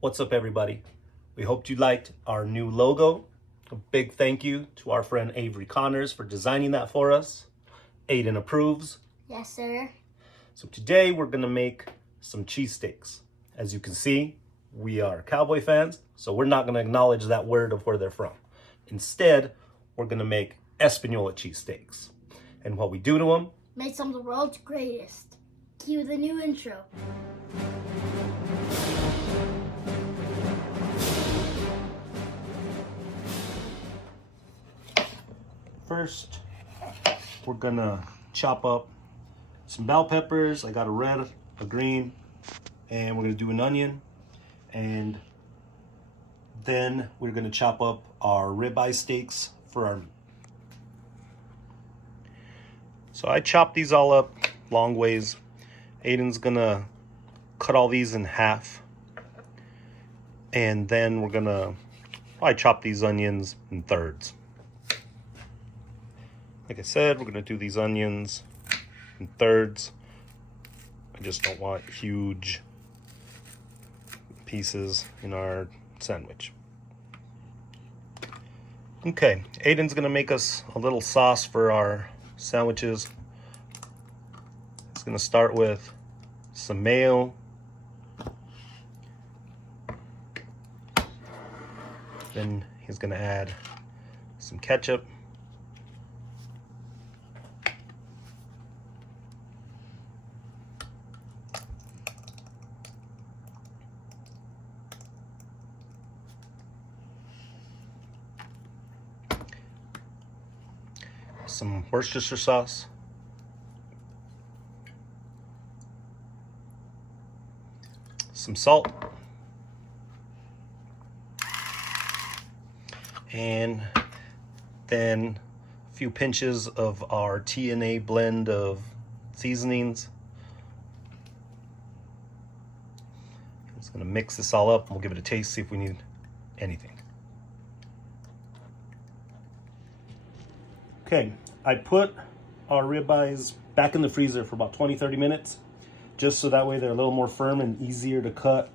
What's up, everybody? We hope you liked our new logo. A big thank you to our friend Avery Connors for designing that for us. Aiden approves. Yes, sir. So today we're gonna make some cheesesteaks. As you can see, we are Cowboy fans, so we're not gonna acknowledge that word of where they're from. Instead, we're gonna make Española cheesesteaks. And what we do to them, Make some of the world's greatest. Cue the new intro. first we're gonna chop up some bell peppers. I got a red, a green, and we're gonna do an onion. And then we're gonna chop up our ribeye steaks for our meat. So I chopped these all up long ways. Aiden's gonna cut all these in half. And then we're gonna probably chop these onions in thirds. Like I said, we're gonna do these onions in thirds. I just don't want huge pieces in our sandwich. Okay, Aiden's gonna make us a little sauce for our sandwiches. He's gonna start with some mayo. Then he's gonna add some ketchup. Some Worcestershire sauce. Some salt. And then a few pinches of our TNA blend of seasonings. I'm just gonna mix this all up and we'll give it a taste, see if we need anything. Okay, I put our ribeyes back in the freezer for about 20-30 minutes, just so that way they're a little more firm and easier to cut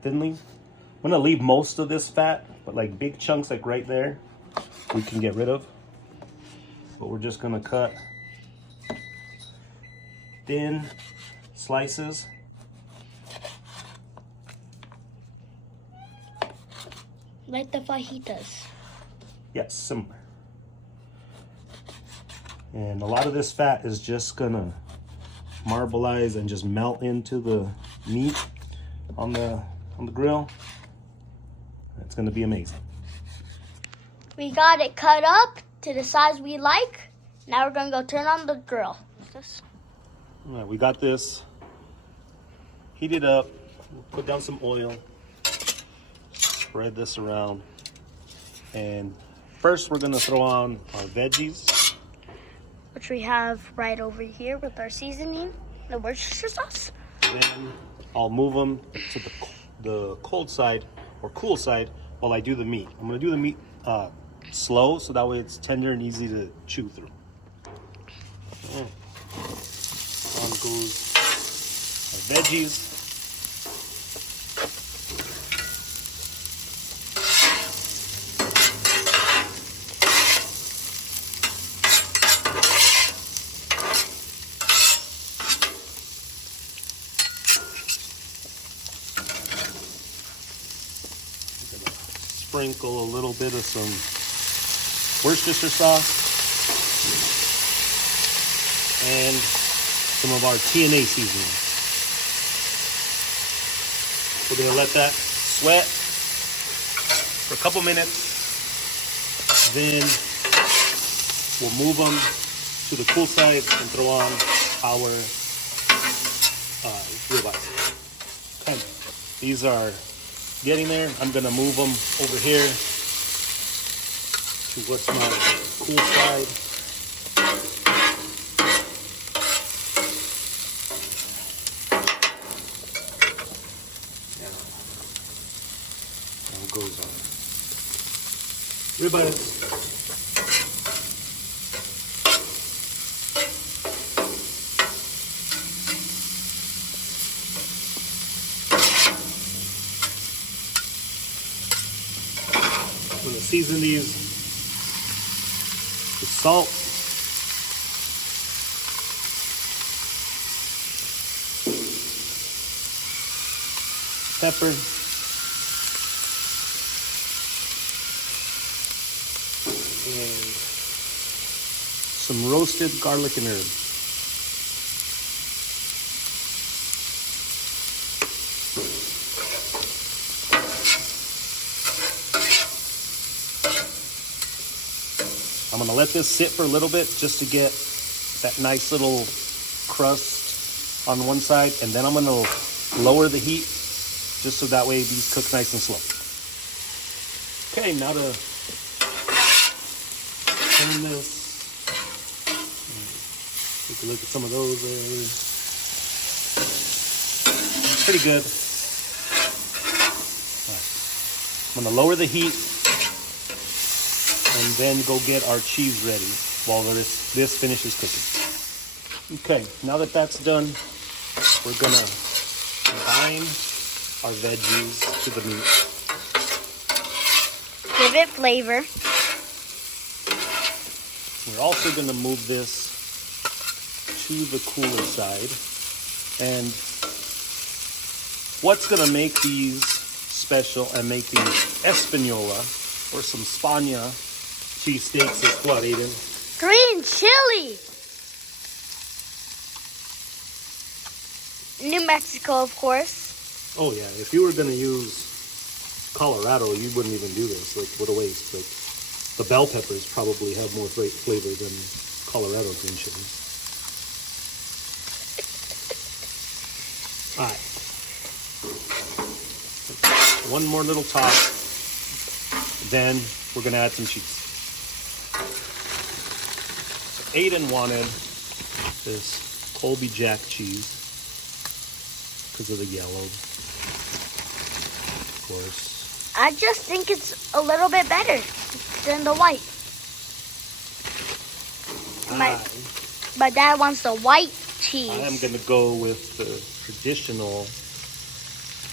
thinly. I'm gonna leave most of this fat, but like big chunks like right there, we can get rid of. But we're just gonna cut thin slices. Like the fajitas. Yes, similar. And a lot of this fat is just gonna marbleize and just melt into the meat on the grill. It's gonna be amazing. We got it cut up to the size we like. Now we're gonna go turn on the grill. All right, we got this. Heat it up. Put down some oil. Spread this around. And first we're gonna throw on our veggies, Which we have right over here with our seasoning, the Worcestershire sauce. then I'll move them to the cold side or cool side while I do the meat. I'm gonna do the meat slow, so that way it's tender and easy to chew through. On goes our veggies. Sprinkle a little bit of some Worcestershire sauce and some of our TNA seasoning. We're gonna let that sweat for a couple minutes. Then we'll move them to the cool side and throw on our ribeyes. Okay, these are getting there. I'm gonna move them over here to what's my cool side. And goes on ribeyes. season these with salt, pepper, and some roasted garlic and herb. I'm gonna let this sit for a little bit just to get that nice little crust on one side, and then I'm gonna lower the heat just so that way these cook nice and slow. Okay, now to turn this. Take a look at some of those there. Pretty good. Right. I'm gonna lower the heat and then go get our cheese ready while this finishes cooking. Okay, now that that's done, we're gonna combine our veggies to the meat. Give it flavor. We're also gonna move this to the cooler side. And what's gonna make these special and make these Española or some Spaña cheesesteaks is what, Aiden? Green chili. New Mexico, of course. Oh yeah, if you were gonna use Colorado, you wouldn't even do this. Like, what a waste. Like, the bell peppers probably have more flavor than Colorado green chilies. All right. One more little toss. Then we're gonna add some cheese. Aiden wanted this Colby Jack cheese because of the yellow, of course. I just think it's a little bit better than the white. My dad wants the white cheese. I am gonna go with the traditional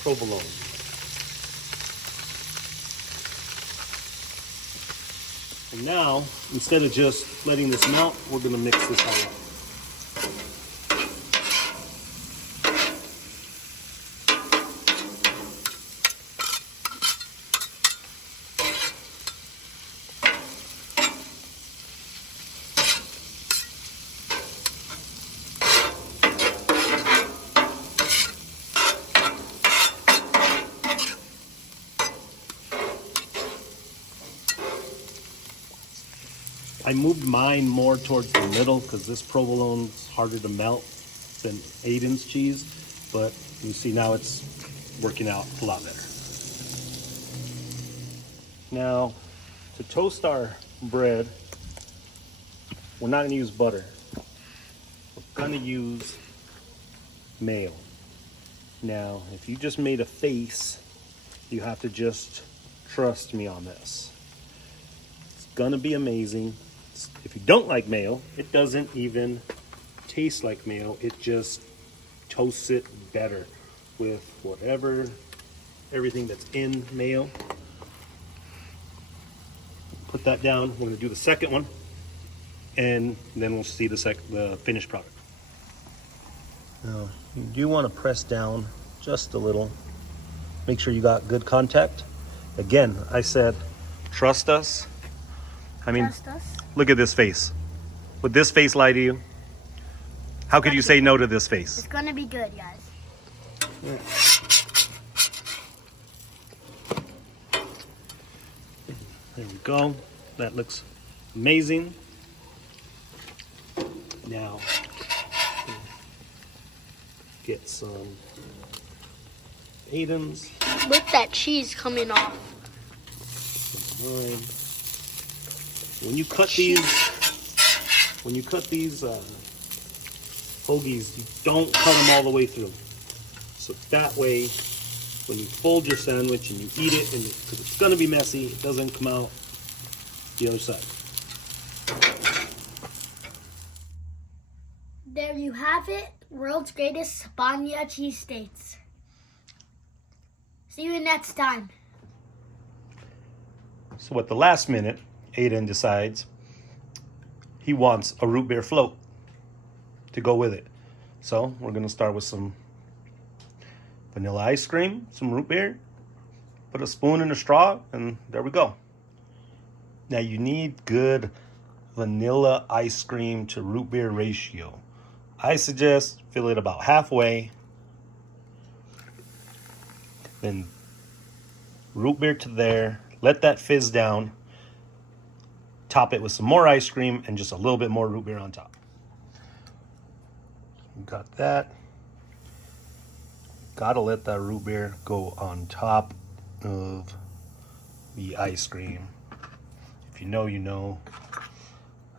provolone. And now, instead of just letting this melt, we're gonna mix this all up. I moved mine more towards the middle because this provolone's harder to melt than Aiden's cheese, but you see now it's working out a lot better. Now, to toast our bread, we're not gonna use butter. We're gonna use mayo. Now, if you just made a face, you have to just trust me on this. It's gonna be amazing. If you don't like mayo, it doesn't even taste like mayo. It just toasts it better with everything that's in mayo. Put that down. We're going to do the second one, and then we'll see the finished product. Now, you do want to press down just a little. Make sure you got good contact. Again, I said, trust us. I mean, Trust us. Look at this face. Would this face lie to you? How could you say no to this face? It's gonna be good, guys. Yeah. There we go. That looks amazing. Now, get some Aiden's. Look, that cheese coming off. Mine. When you cut these hoagies, you don't cut them all the way through. So that way, when you fold your sandwich and you eat it, because it's going to be messy, it doesn't come out the other side. There you have it. World's greatest Spaña cheesesteaks. See you next time. So at the last minute, Aiden decides he wants a root beer float to go with it. So we're gonna start with some vanilla ice cream, some root beer, put a spoon in a straw, and there we go. Now you need good vanilla ice cream to root beer ratio. I suggest fill it about halfway, then root beer to there, let that fizz down, top it with some more ice cream and just a little bit more root beer on top. Got that. Gotta let that root beer go on top of the ice cream. If you know, you know.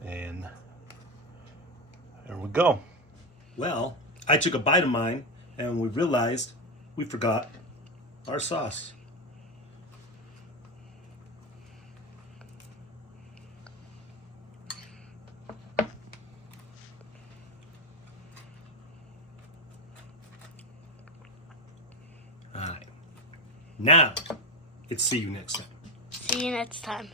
And there we go. Well, I took a bite of mine and we realized we forgot our sauce. All right. Now, it's see you next time. See you next time.